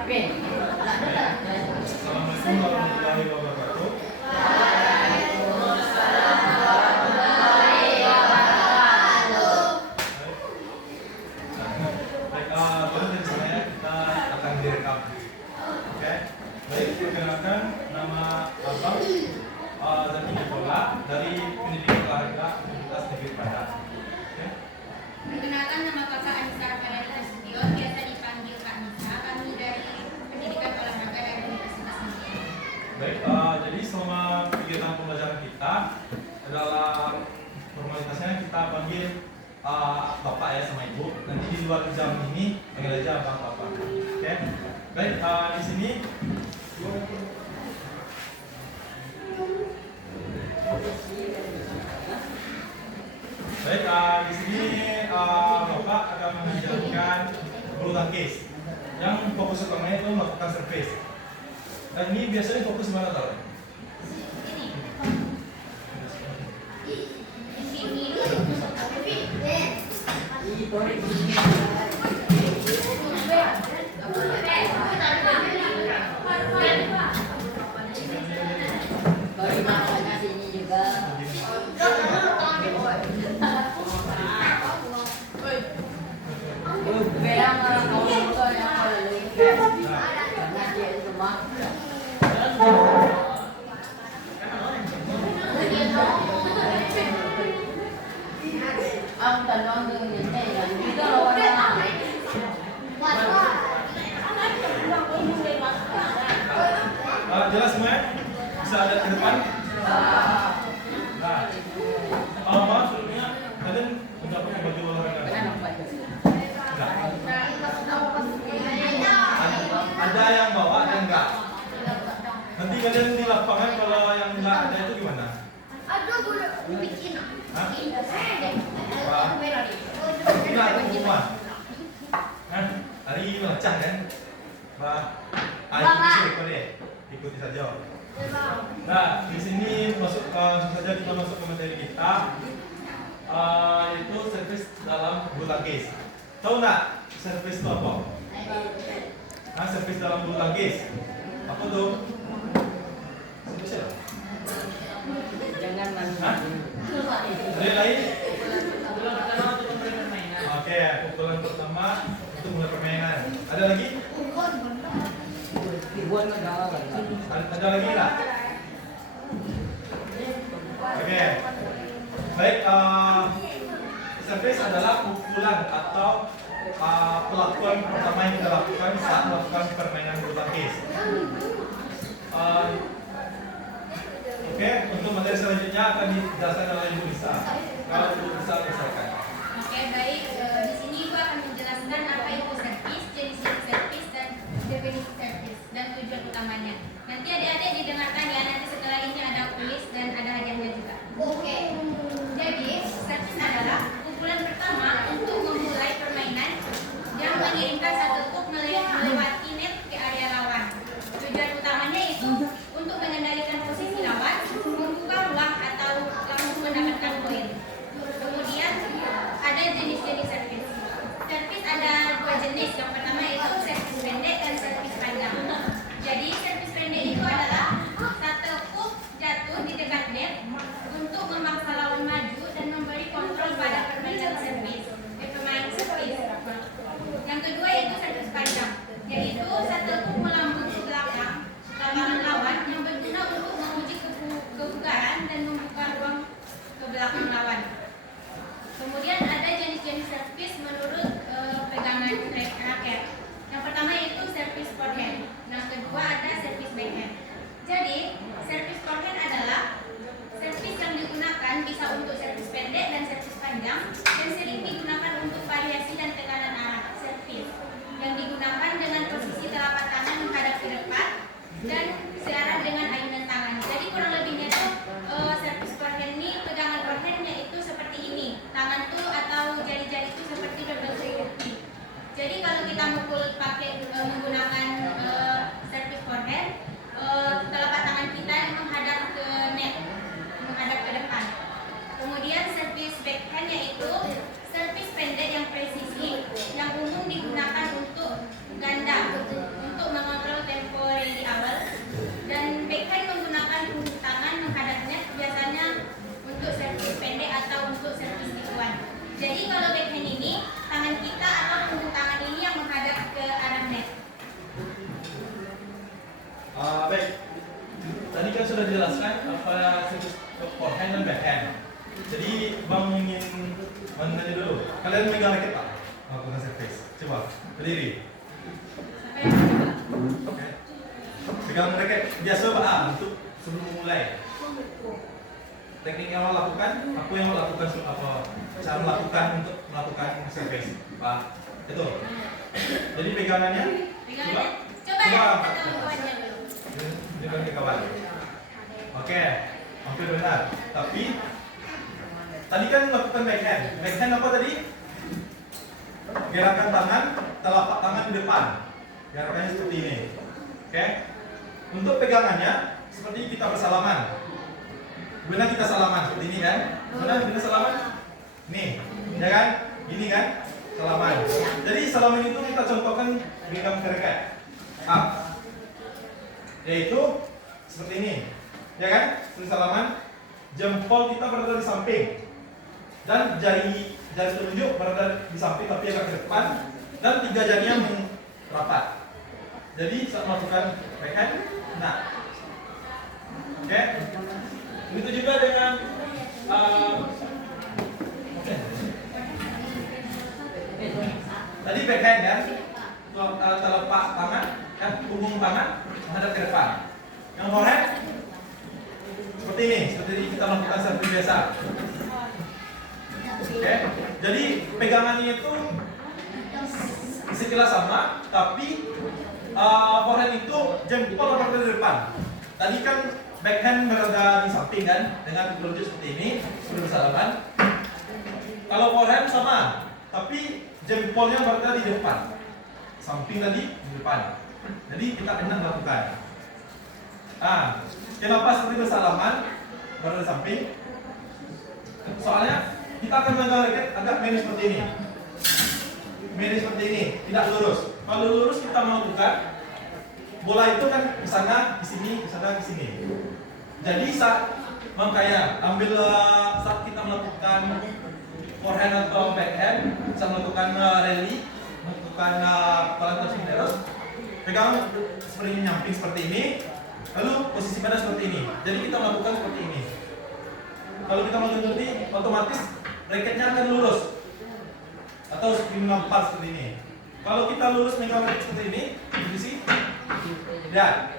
Assalamualaikum warahmatullahi wabarakatuh. Baik, dari saya kita akan direkam. Oke. Baik, perkenalkan nama Abang Zaki Nicola dari Pendidikan Olahraga Universitas Negeri Padang. Oke. Perkenalkan nama Kakak Anissa Ramadhani Nasution, biasa dipanggil Kak Nisa. Kami dari Pendidikan Olahraga dari Universitas Negeri. Baik, jadi selama kegiatan pembelajaran kita dalam formalitasnya kita panggil Bapak ya sama Ibu. Nanti di luar jam ini panggil aja Bang Bapak. Oke. Baik, di sini Bapak akan mengajarkan bulu tangkis. Yang fokus utamanya itu melakukan servis. Dan ini biasanya fokus mana tahu? Jelas semua? Bisa ada ke depan? Nah, maaf sebelumnya kalian udah pakai baju olahraga? Enggak. Ada yang bawa, ada yang enggak. Nanti kalian di lapangan kalau yang enggak ada itu gimana? Hah? Enggak ada pengumuman. Hah? Hari melacak kan? Ikuti saja. Nah, di sini langsung saja kita masuk ke materi kita, yaitu servis dalam bulu tangkis. Tahu nggak servis itu apa? Nah, servis dalam bulu tangkis apa tuh? Servis ya? Jangan Hah? Ada yang lain? Oke, pukulan pertama itu mulai permainan. Ada lagi? Ada lagi nggak? Oke. Baik, servis adalah pukulan atau perlakuan pertama yang kita lakukan saat melakukan permainan bulu tangkis. Oke, untuk materi selanjutnya akan dijelaskan oleh Ibu Nisa. Kalau Ibu Nisa selesaikan. Oke, baik. Di sini Ibu akan menjelaskan apa itu servis, jenis-jenis servis, dan definisi servis dan tujuan utamanya. Nanti adik-adik didengarkan ya. Nanti setelah ini ada kuis dan ada hadiahnya juga. Oke. Jadi servis adalah pukulan pertama untuk memulai permainan yang mengirimkan satu puck melewati net ke area lawan. Tujuan utamanya itu untuk mengendalikan posisi lawan, membuka ruang atau langsung mendapatkan poin. Kemudian ada jenis-jenis servis. Servis ada dua jenis. Yang pertama yaitu servis pendek dan servis panjang. Jadi servis pendek itu adalah satu puck jatuh di dekat net untuk Jadi Bang ingin menanya dulu. Kalian megang raket Pak? Lakukan service. Coba berdiri. Siapa yang coba? Oke. Pegang raket biasa Pak untuk sebelum memulai. Teknik yang mau lakukan, aku yang mau lakukan apa? Cara melakukan untuk melakukan service Pak. Itu. Jadi pegangannya. Pegangannya. Coba Coba. kita kawannya dulu. Dengan ke kawan. Oke, hampir benar. Tapi tadi kan melakukan backhand. Backhand apa tadi? Gerakan tangan, telapak tangan di depan. Gerakannya seperti ini. Oke. Untuk pegangannya seperti kita bersalaman. Benar kita salaman seperti ini kan? Benar kita salaman? Nih, ya kan? Gini kan? Salaman. Jadi salaman itu kita contohkan pegang raket. Up. Yaitu seperti ini. Ya kan? Seperti salaman. Jempol kita berada di samping. Dan jari telunjuk berada di samping tapi agak ke depan, dan 3 jarinya merapat. Jadi saat melakukan backhand, nah, oke. Begitu juga dengan tadi backhand ya, telapak tangan, kan, punggung tangan menghadap ke depan. Yang forehand seperti ini, seperti kita melakukan service biasa. Oke, jadi pegangannya itu sekilas sama, tapi forehand itu jempol berada di depan. Tadi kan backhand berada di samping kan, dengan telunjuk seperti ini, sudah bersalaman. Kalau forehand sama, tapi jempolnya berada di depan. Samping tadi di depan. Jadi kita enak melakukan. Kenapa seperti bersalaman berada di samping? Soalnya kita akan memegang raket agak miring seperti ini. Miring seperti ini, tidak lurus. Kalau lurus kita melakukan bola itu kan ke sana, ke sini, ke sana, ke sini. Jadi makanya saat kita melakukan forehand atau backhand, saat melakukan rally, melakukan kepala terus, pegang seperti ini, nyamping seperti ini, lalu posisi badan seperti ini. Jadi kita melakukan seperti ini. Kalau kita melakukan seperti ini, otomatis raketnya akan lurus atau menampar seperti ini. Kalau kita lurus megang raket seperti ini, posisi lihat.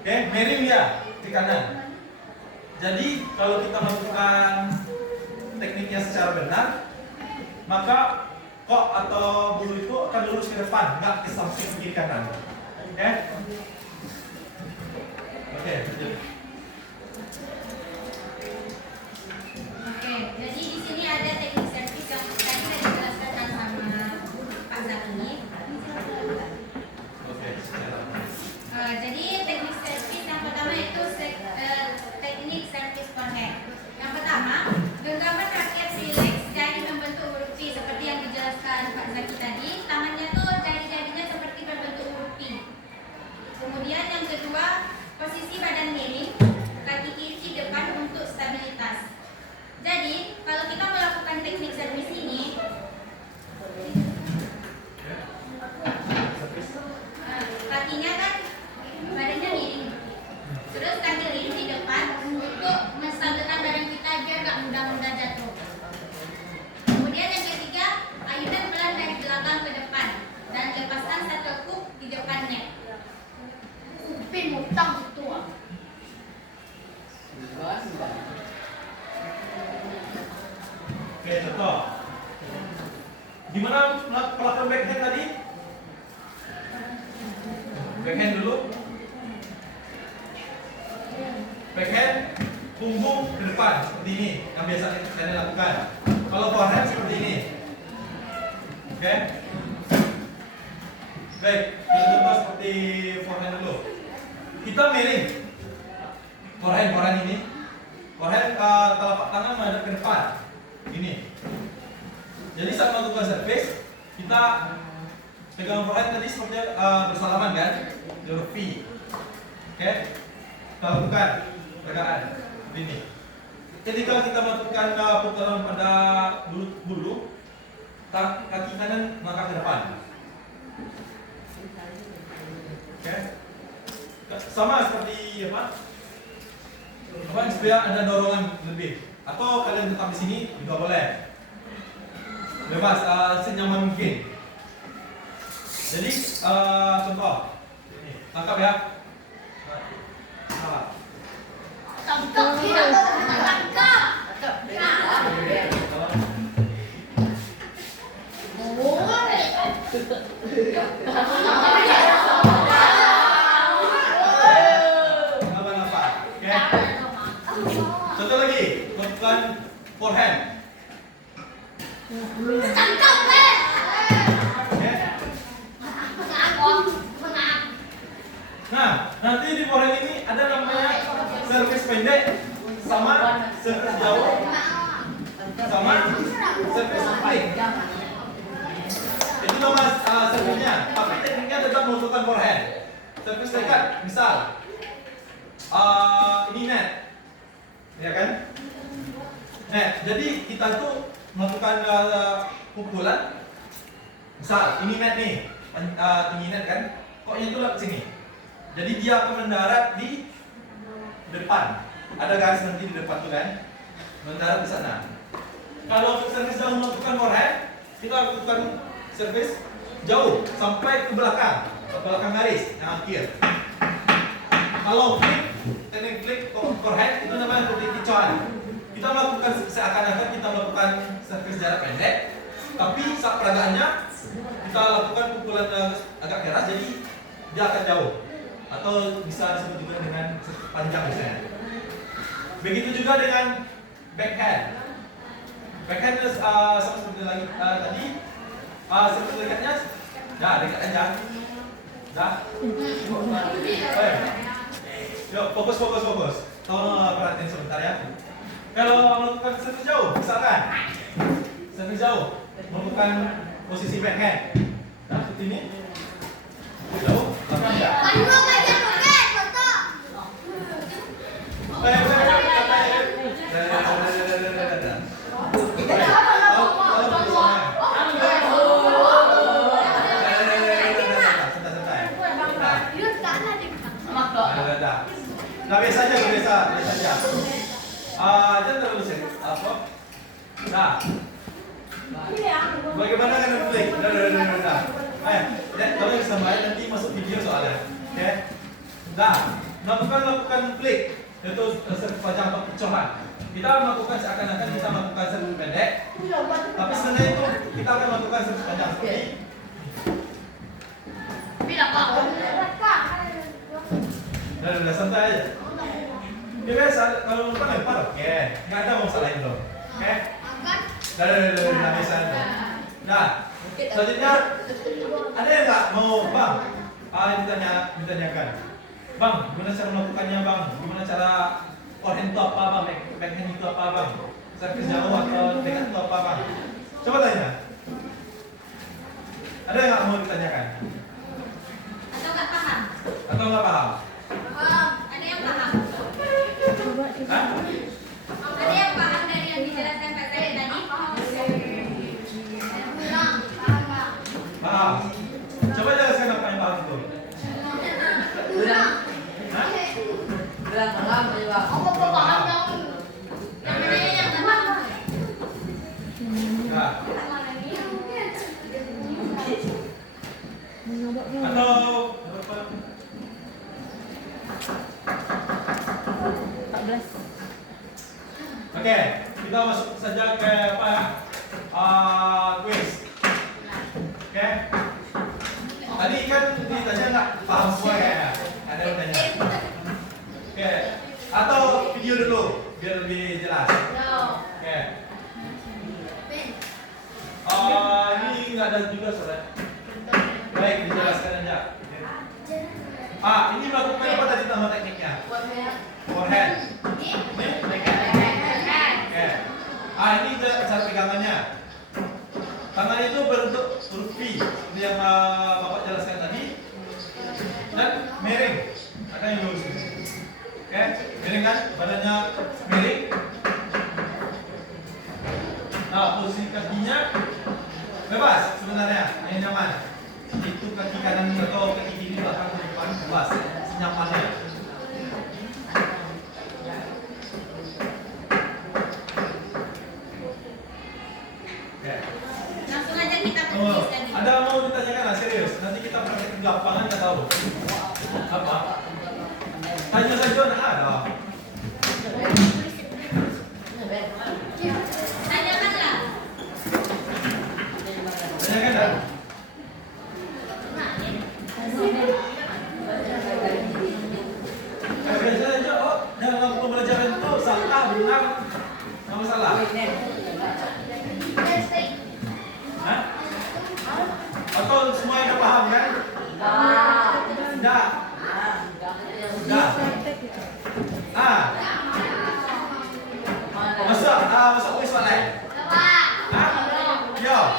Oke, miring ya ke kanan. Jadi kalau kita melakukan tekniknya secara benar, maka kok atau bulu itu akan lurus ke depan, nggak ke samping kiri kanan. Oke? Oke. Oke, jadi di sini ada teknik servis yang tadi sudah dijelaskan sama Pak Zaki. Oke. Jadi teknik servis yang pertama itu teknik servis forehand. Yang pertama, genggaman raket relax jadi membentuk huruf V seperti yang dijelaskan Pak Zaki tadi. Tangannya tuh jari-jarinya seperti berbentuk huruf V. Kemudian yang kedua, posisi badan miring, kaki kiri depan untuk stabilitas. Jadi, kalau kita melakukan teknik servis ini, kakinya kan badannya miring, terus kaki kiri di depan untuk menstabilkan badan kita biar gak mudah-mudah jatuh. Kemudian yang ketiga, ayunan pelan dari belakang ke depan dan lepaskan satu hook di depan neck. Upin mutang itu. Oke, contoh. Gimana melakukan backhand tadi? Backhand dulu. Backhand punggung ke depan seperti ini yang biasa kalian lakukan. Kalau forehand seperti ini. Oke. Baik, kita coba seperti forehand dulu. Kita miring. Forehand ini. Forehand telapak tangan menghadap ke depan. Ini. Jadi saat melakukan service, kita pegang forehand tadi seperti bersalaman kan? Huruf V. Oke. Kita lakukan pegangan ini. Ketika kita melakukan putaran pada bulu, kaki kanan melangkah ke depan. Oke. Sama seperti apa? Supaya ada dorongan lebih. Atau kalian tetap di sini juga boleh. Bebas, senyaman mungkin. Jadi contoh, ini, tangkap ya. Nah, Tangkap, tangkap. Nampak. Oke. Contoh lagi, lakukan forehand. Tangkap, Oke. Nah, nanti di forehand ini ada namanya servis pendek sama servis jauh sama servis flick. Itu nama servisnya, tapi tekniknya tetap melakukan forehand. Servis dekat, misal ini net, ya kan? Net. Jadi kita itu melakukan pukulan. Misal ini net nih, tinggi net kan? Koknya itu ke sini. Jadi dia akan mendarat di depan. Ada garis nanti di depan tuh kan? Mendarat di sana. Kalau servis jauh melakukan forehand, kita lakukan servis jauh sampai ke belakang garis yang akhir. Kalau flick, teknik flick forehand itu namanya teknik kicauan. Kita melakukan seakan-akan kita melakukan servis jarak pendek, tapi saat peragaannya kita lakukan pukulan agak keras, jadi dia akan jauh atau bisa disebut juga dengan panjang misalnya. Begitu juga dengan backhand. Backhand sama seperti lagi tadi, seperti dekatnya, dah dekat aja, dah. Yuk fokus. Tolong perhatiin sebentar ya. Kalau melakukan servis jauh, misalkan servis jauh, melakukan posisi backhand, nah seperti ini, jauh, belakang ya. Nah biasa aja. Jangan terlalu serius. Apa? Nah. Bagaimana kan flick? Dah. Ayo, tolong disampaikan nanti masuk video soalnya. Oke? Nah, lakukan flick. Itu servis panjang atau kecohan. Kita melakukan seakan-akan kita melakukan servis pendek. Tapi sebenarnya itu kita akan melakukan servis panjang seperti Udah santai aja. Ya biasa, kalau lupa lempar, oke. Nggak ada masalah itu, oke? Udah biasa aja. Nah, selanjutnya ada yang nggak mau bang? Ditanyakan. Bang, gimana cara melakukannya bang? Gimana cara forehand itu apa bang? Backhand itu apa bang? Servis jauh atau dekat itu apa bang? Coba tanya. Ada yang nggak mau ditanyakan? Atau nggak paham? Atau nggak paham? Ada yang paham? Hah? Ada yang paham dari yang dijelaskan Pak Zahid tadi? Paham? Coba jelaskan apa yang paham itu. Hah? Yang mana yang paham? Nah. Atau berapa? 14. Oke, kita masuk saja ke apa ya? Quiz. Oke. Tadi kan ditanya nggak paham semua ya? Ada yang tanya. Oke. Atau video dulu biar lebih jelas. Oke. Ini nggak ada juga soalnya. Baik, dijelaskan aja. Ini melakukan apa tadi nama tekniknya? Forehand. Ini backhand. Oke. Ini cara pegangannya. Tangan itu berbentuk huruf V seperti yang Bapak jelaskan tadi. Dan miring. Ada yang lurus. Oke, miring kan? Badannya miring. Nah, posisi kakinya bebas sebenarnya, yang nyaman. Itu kaki kanan atau kaki kiri belakang ke depan bebas, senyamannya. lapangan nggak tahu. Apa? Tanya saja nak ada. Tanyakanlah. Tanyakan dah. Biasa saja. Oh, dalam pembelajaran itu salah benar sama salah. Hah? Atau semua yang paham kan? Tidak. Tidak. Masuk kuis soalan. Hah? Yo.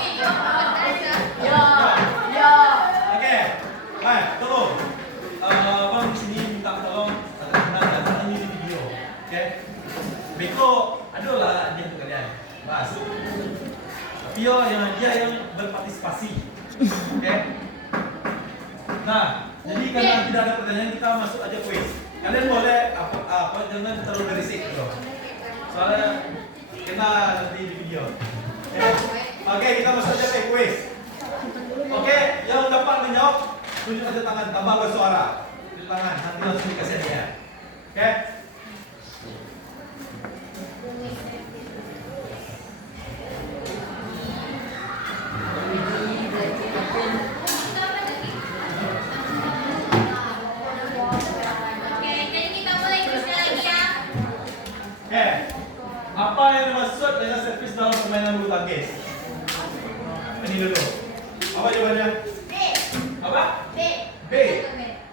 Okey. Baik, tolong. Bang di sini minta tolong ada ini di video. Okey. Beko adalah dia untuk kalian. Masuk. Tapi dia yang berpartisipasi. Okey. Nah, jadi karena tidak ada pertanyaan kita masuk aja kuis. Kalian boleh apa jangan terlalu berisik gitu. Soalnya kita nanti di video. Oke, kita masuk aja ke kuis. Oke, yang dapat menjawab tunjuk aja tangan, tambah bersuara. Tunjuk tangan, nanti langsung dikasih dia. Oke. Oke, jadi kita mulai kuisnya lagi ya. Oke. Apa yang dimaksud dengan servis dalam permainan bulu tangkis? Ini dulu. Apa jawabannya? B. Apa? B. B.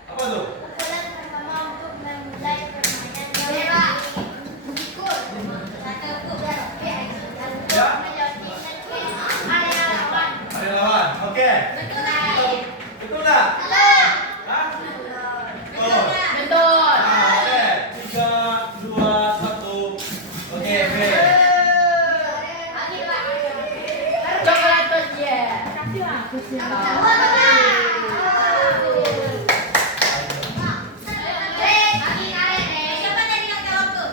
Apa tuh? Pukulan pertama untuk memulai permainan yang pukul. Satu pukul. Ya. Area lawan. Ada lawan. Oke. Betul tak? Betul tak? Salah. Hah? Betul tak? Betul. Oke. 3, 2, 1. Oke, B. Coklat aja. Siapa tadi yang jawab tuh?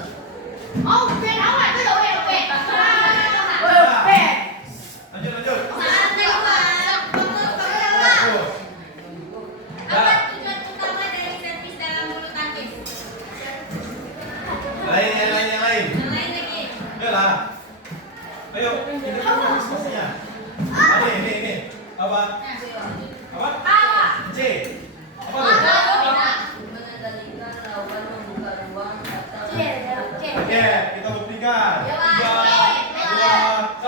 Lanjut, lanjut. Saat kedua. Terus. Apa tujuan utama dari servis dalam bulu tangkis? Lain. Yang lain lagi. Yalah. Ayo, kita diskusinya. Ini. Apa? Apa? C. Apa tuh? Mengendalikan lawan membuka ruang atau Oke, kita buktikan. 3, 2, 1.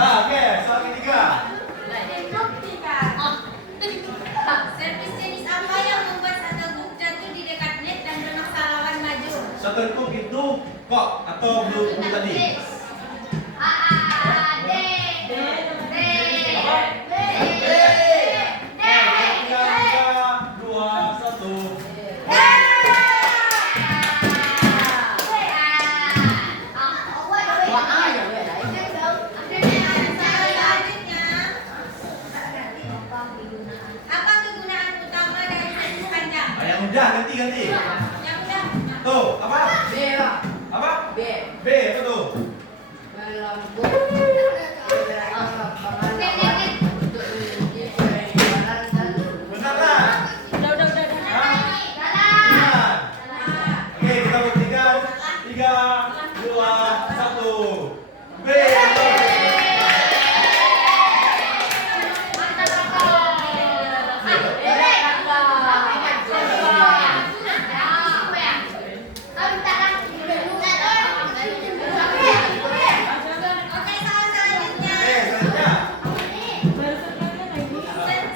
Nah, oke, soal ketiga. Servis jenis apa yang membuat shuttlecock jatuh di dekat net dan memaksa lawan maju? Shuttlecock itu kok atau bulu tadi? Apa kegunaan utama dari servis panjang? Yang udah ganti. Yang udah. Tuh, apa? B, Pak. Apa? B. B, apa tuh? Melambung pergerakan lapangan lawan untuk memiliki keseimbangan dan Benar lah. Udah. Hah? Benar. Oke, kita buktikan. 3, 2, 1. B. Oke, soal selanjutnya. Selanjutnya.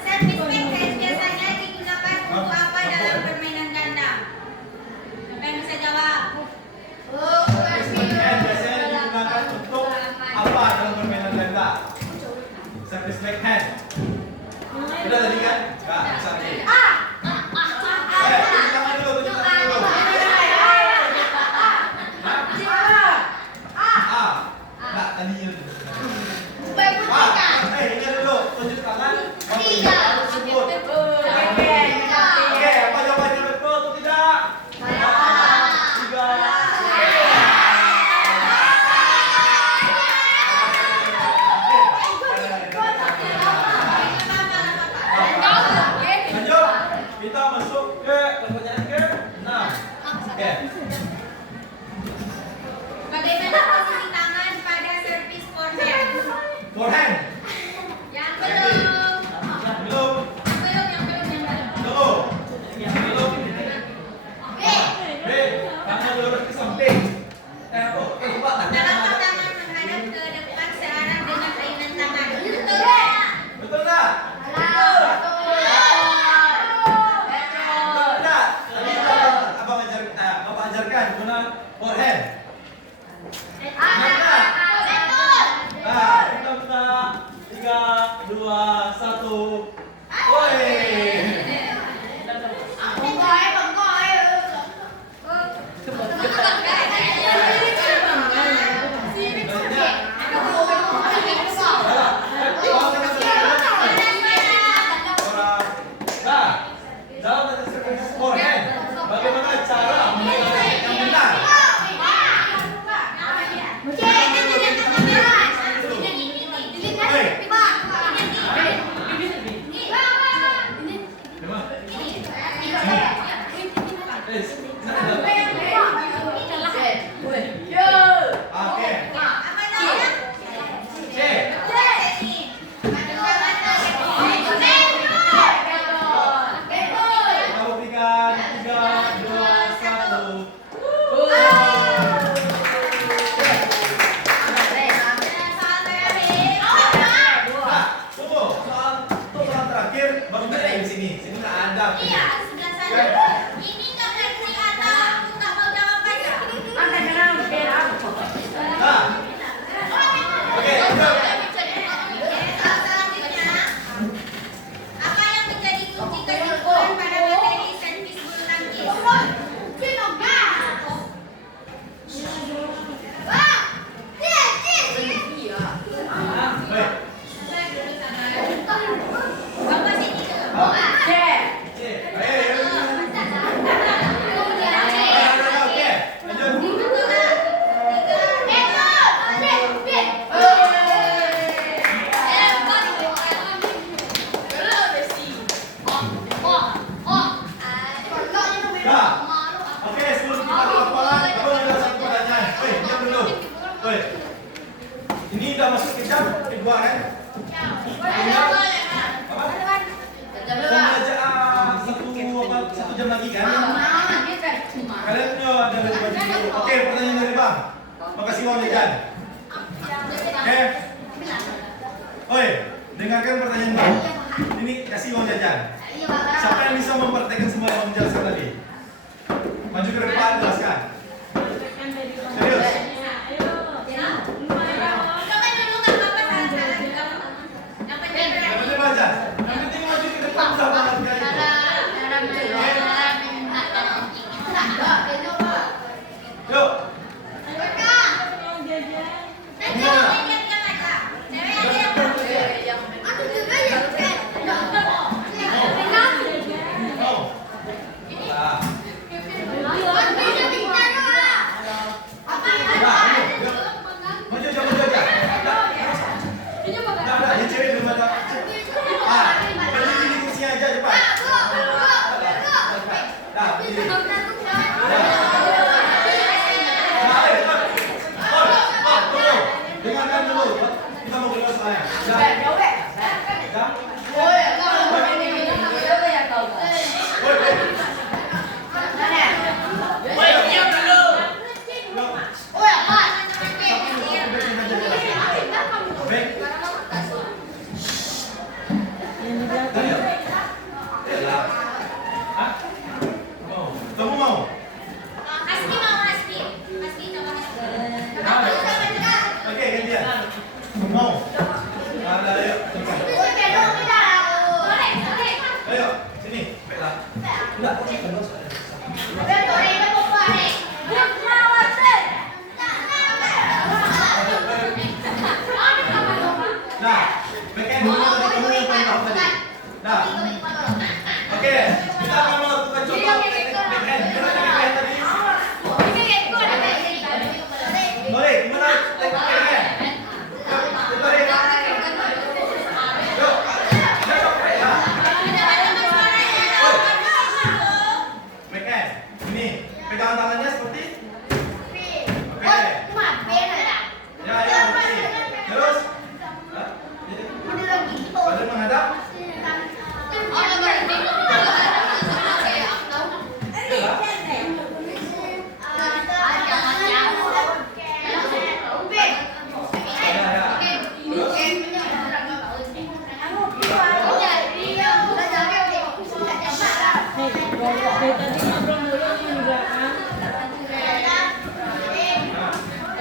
Servis backhand biasanya digunakan untuk apa dalam permainan ganda? Siapa yang bisa jawab? Backhand biasanya digunakan untuk apa dalam permainan ganda? Service backhand. Udah tadi kan? Enggak, bisa nih. Tunjuk tangan dulu. A. Enggak, tadinya dulu. Ingat dulu, tunjuk tangan. Harus sebut. Oke, apa jawabannya betul atau tidak? 3, guna forehand. Kita buka 3, 2, 1. Woi. Bagaimana cara mengenai yang benar? Ini udah masuk ke jam kedua kan? Satu jam lagi kan? Kalian punya ada baju. Oke, pertanyaan dari Bang. Makasih uang jajan. Oke. Oi, dengarkan pertanyaan Bang. Ini kasih uang jajan. Siapa yang bisa mempraktekkan semua yang Bang jelaskan tadi? Maju ke depan, jelaskan. Serius?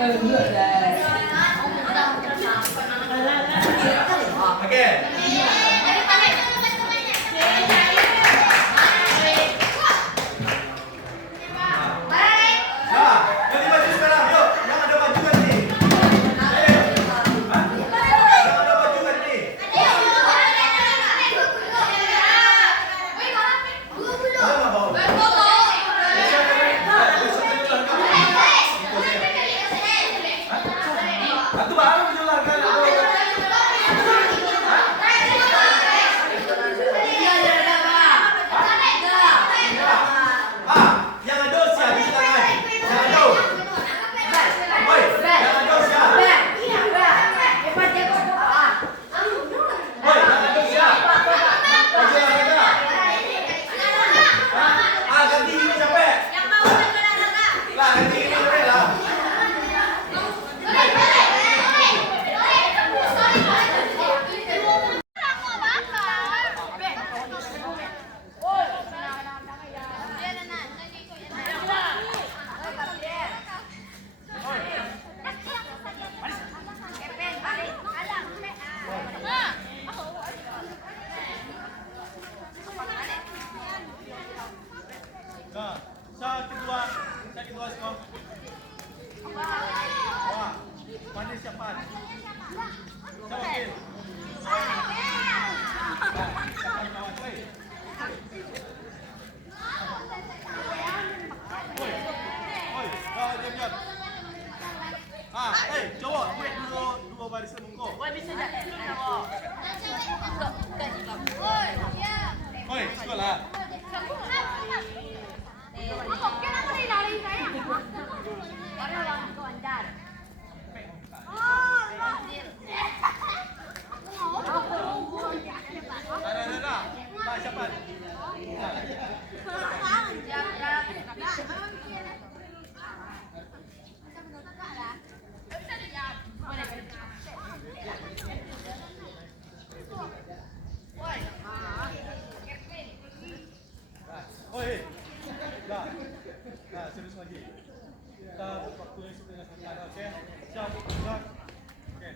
Oke. Nah, ganti baju sekarang. Yuk, yang ada baju ganti. Ayo. Hah? Yang ada baju ganti. Ada nggak bau? Itu baru menjelaskan itu. Yang ada usia di tangan. Yang ada. Oi, yang ada usia. Oi, yang ada usia. Baju olahraga. Ganti ini capek. Lah, ganti ini capek lah. Nah, saya kedua skor. Wah, pandai siapa? Siapa kill? Kawan-kawan, woi. Woi, diam-diam. Cowok, wait dua barisan nunggu. Woi, sekolah. Nah, siapa? Nah, serius lagi. Kita waktunya setengah setengah, oke? Siap, gerak. Oke.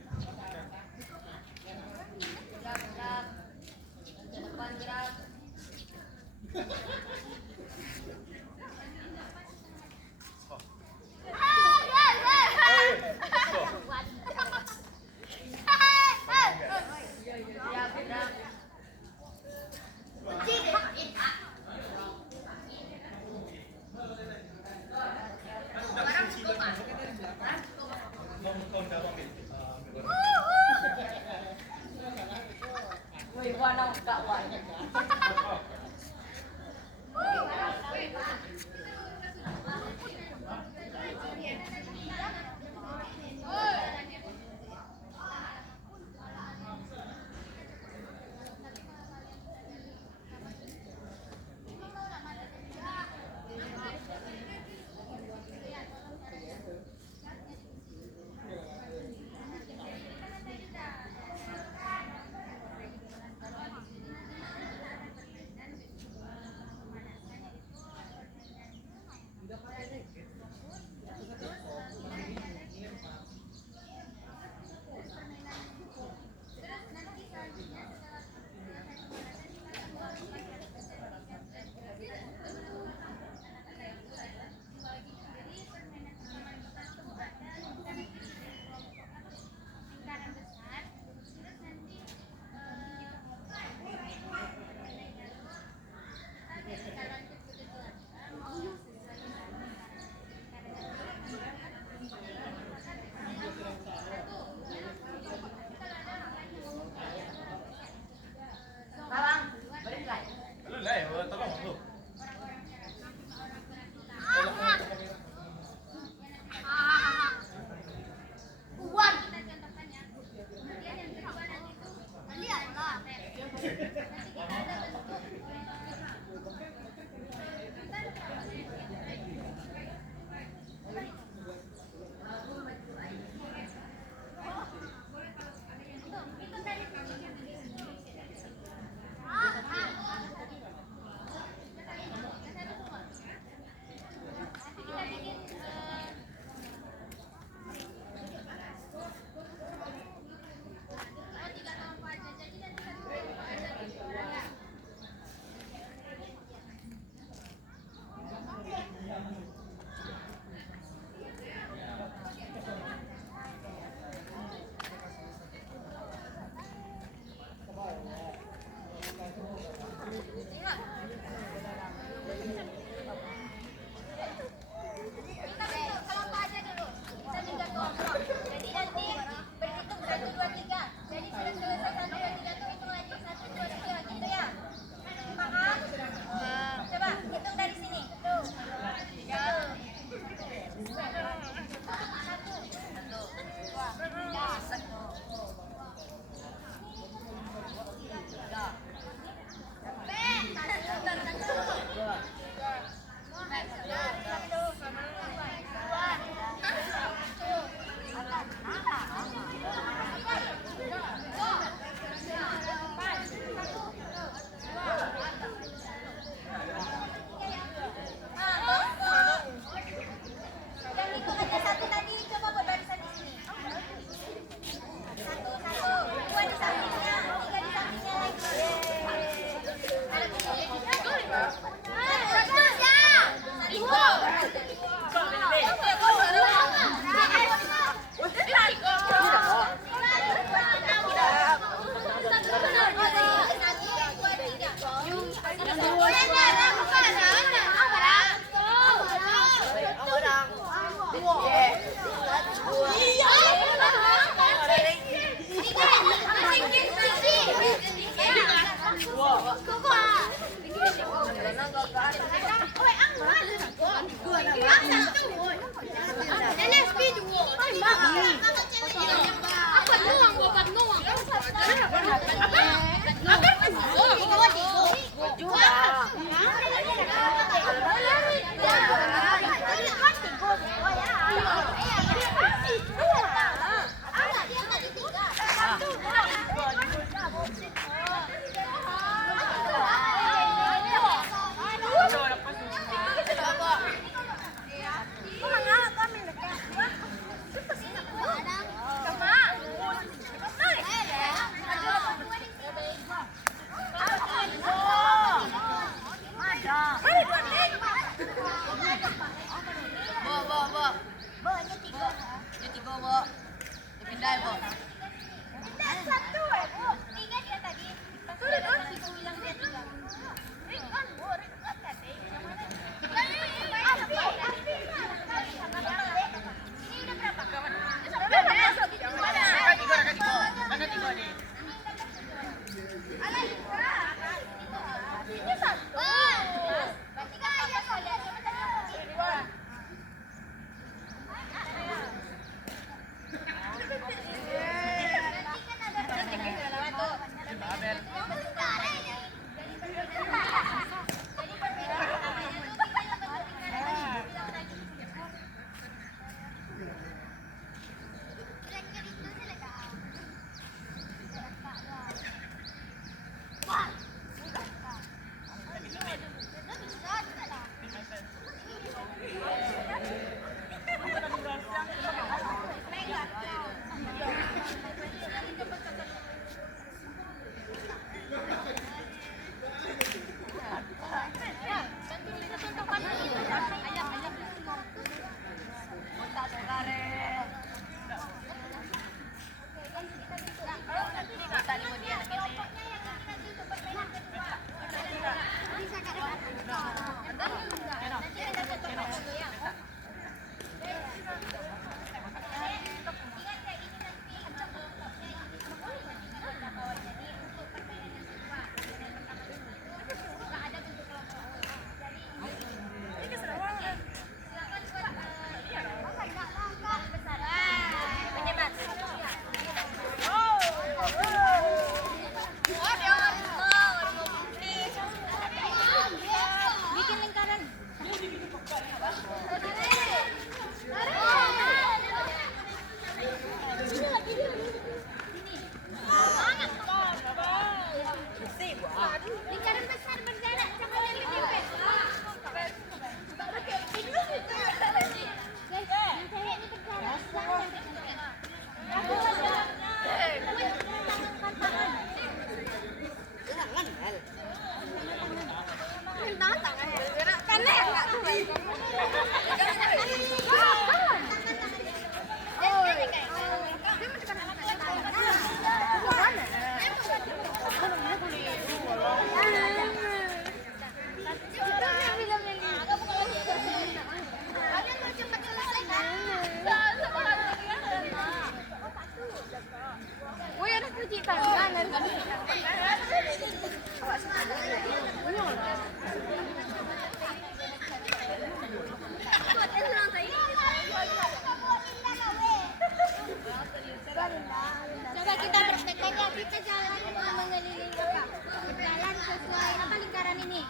Coba kita praktekkan ya, kita jalan mengelilingi apa? Berjalan sesuai apa lingkaran ini?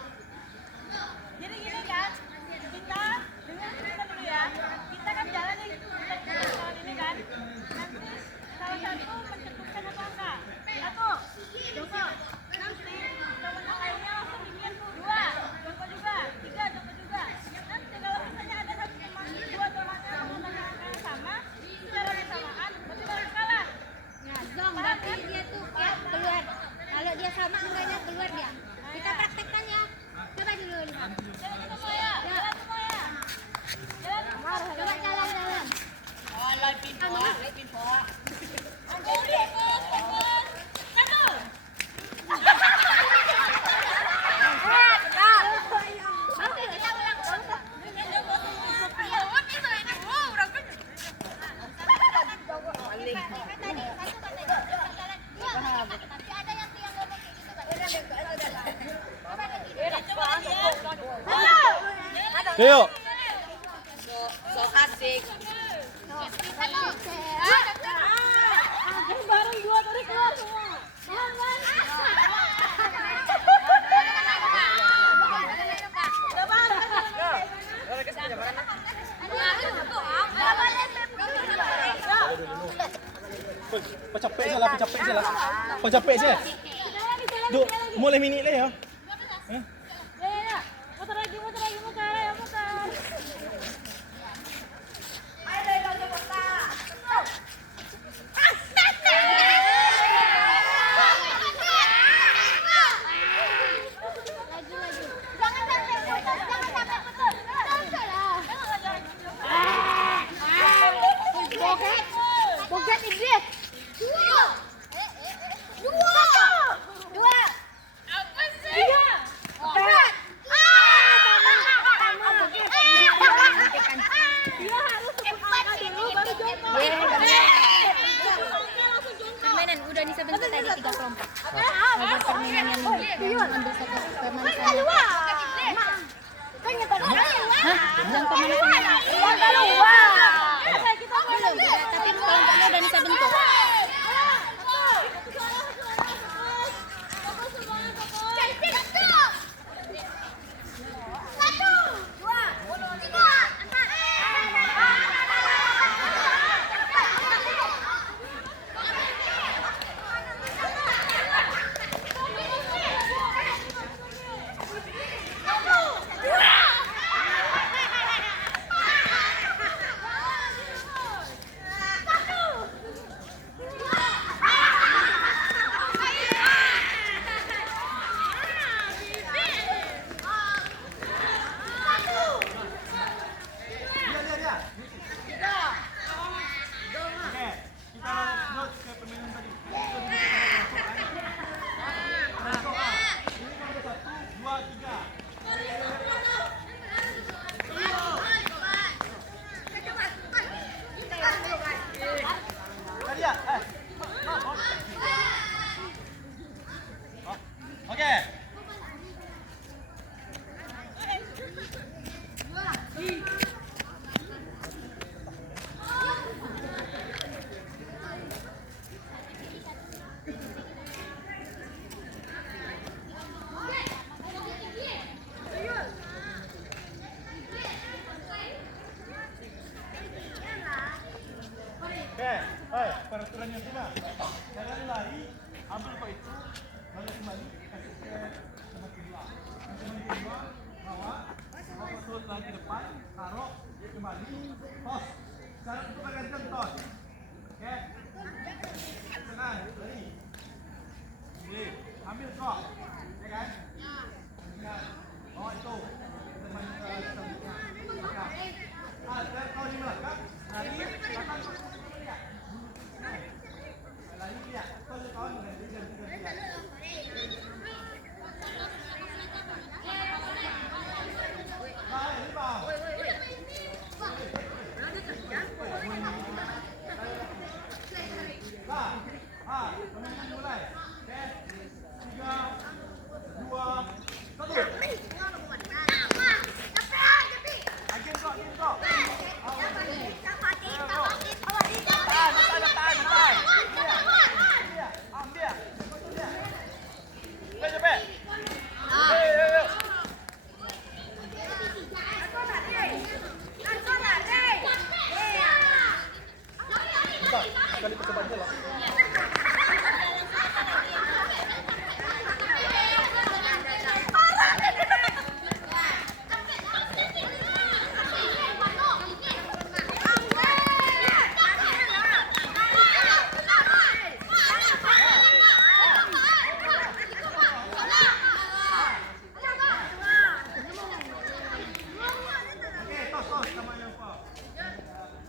Jadi gini kan, kita dengar cerita dulu ya. Kita kan jalan nih, kita jalan ini kan. Nanti salah satu mencetuskan apa enggak? Satu, jongkok. Nanti teman yang lainnya langsung bikin dua, jongkok Yuk. Sok asik. Bareng dua tadi keluar semua. Pecapek je lah. Pecapek je. Duk, mulai minit lah ya. Ya. Muter lagi. Bogat Idris. Dua. Apa sih? Tiga. Empat. Dia harus angka dulu baru jongkok. Permainan udah disebentar tadi 3 kelompok. Buat permainan yang ambil satu pemanasan. Yang pemanasan. Belum, tapi kelompoknya udah bisa bentuk. Peraturannya sudah. Jangan lari, ambil kok itu, lalu kembali kasih ke tempat kedua. Tempat kedua, bawa terus lagi depan, taruh, kembali, tos. Sekarang untuk pergantian tos. Oke. Senang, lari. Ini, ambil kok, ya kan? Oh itu, teman selanjutnya. Ada kau di belakang, lari, belakang. Lagi dia, kau kawan ganti. Mulai. 3, 2, 1. Sekali percobaan aja lah.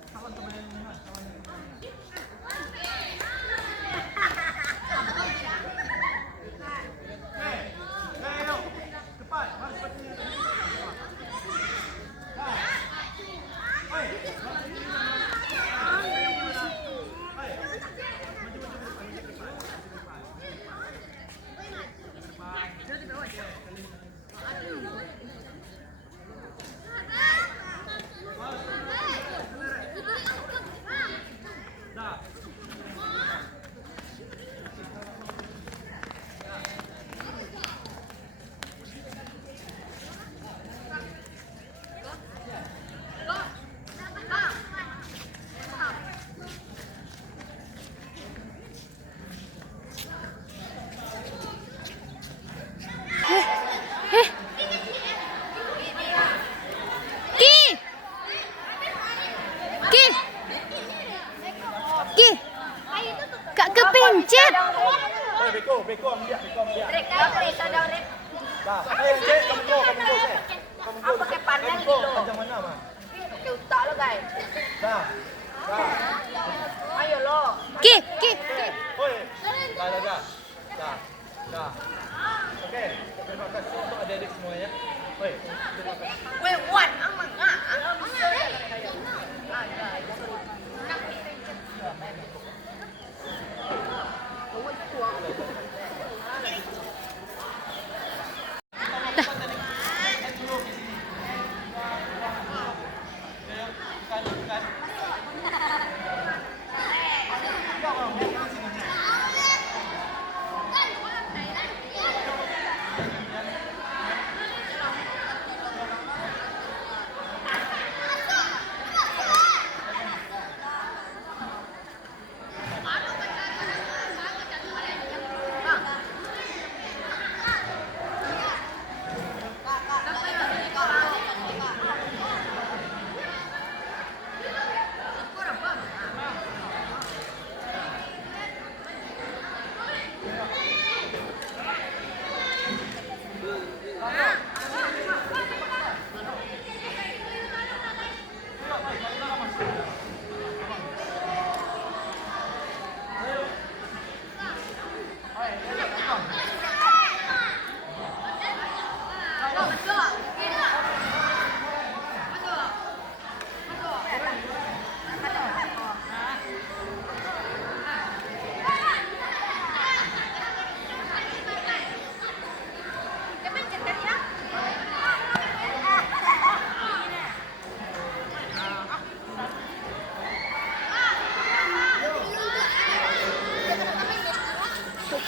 Salam kepada yang menang, salam kepada yang menang. Cip. Beko ambil. Rek, kau sadar rek. Dah. Cek, kamu go, Cek. Apa pakai panel gitu? Panjang mana, Ma? Pakai utak lo guys. Dah. Ayo lo. Ki. Oi. Dah. Okey, terima kasih untuk adik-adik semuanya. Oi, terima kasih. Weh, what? Amang ah.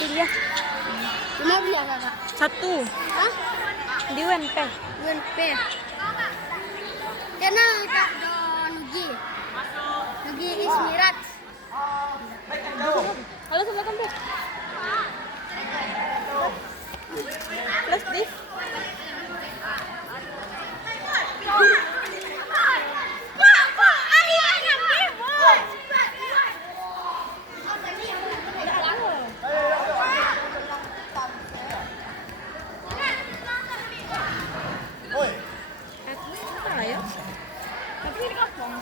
Kuliah Cuma beli apa, Kak? 1 Hah? di UNP. UNP. Kenal Kak do Nugi. Nugi Ismirat. Halo sama kamu. Plus di. Oi. Ayo. Tapi ini kampung.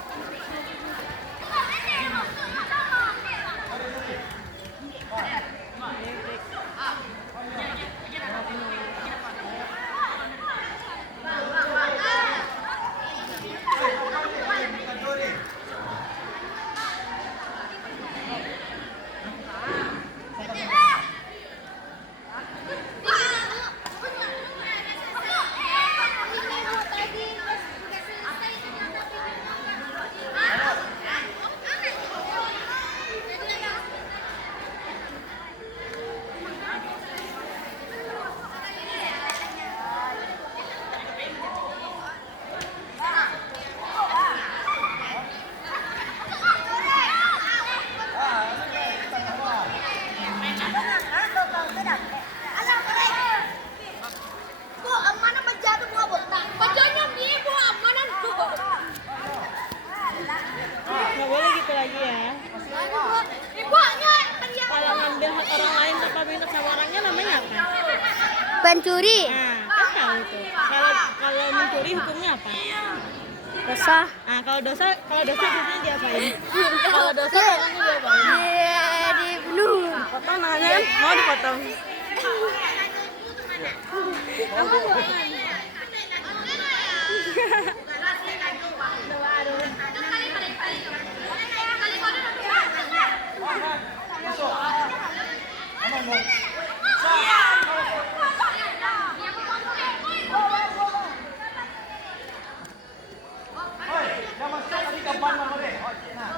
Nggak boleh gitu lagi ya. Kalau ngambil hak orang lain tanpa minta sama orangnya namanya apa? Pencuri. Nah, kan tahu tuh. Kalau mencuri hukumnya apa? Dosa. Nah, kalau dosa biasanya diapain? Kalau dosa tangannya diapain? Dibunuh. Potong tangannya kan? Mau dipotong. Oi, dah masuk tadi kapan mau deh? Nah.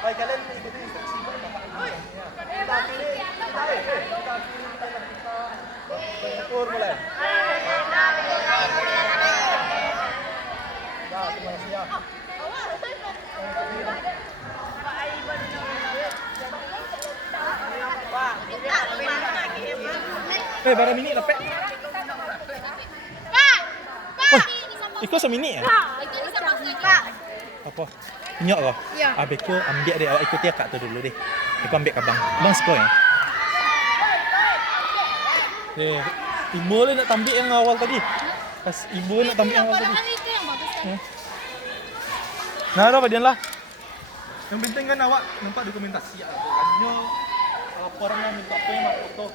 Baik, kalian ikuti instruksi bapak ibu. Kita pilih, kita ukur mulai. Ya, terima kasih ya. Barang mini dapat. Wah, ikut semini ya? Apa? Nyok kau? Ya. Beko ambil deh, awak ikuti akak tu dulu deh. Beko ambil ke bang sekolah ya. Ibu le nak tambik yang awal tadi. Pas ibu nak tambik yang awal tadi. Itu yang bagus kan? Nah, apa dia lah? Yang penting kan awak nampak dokumentasi ya. Kan laporan yang minta apa yang nak foto.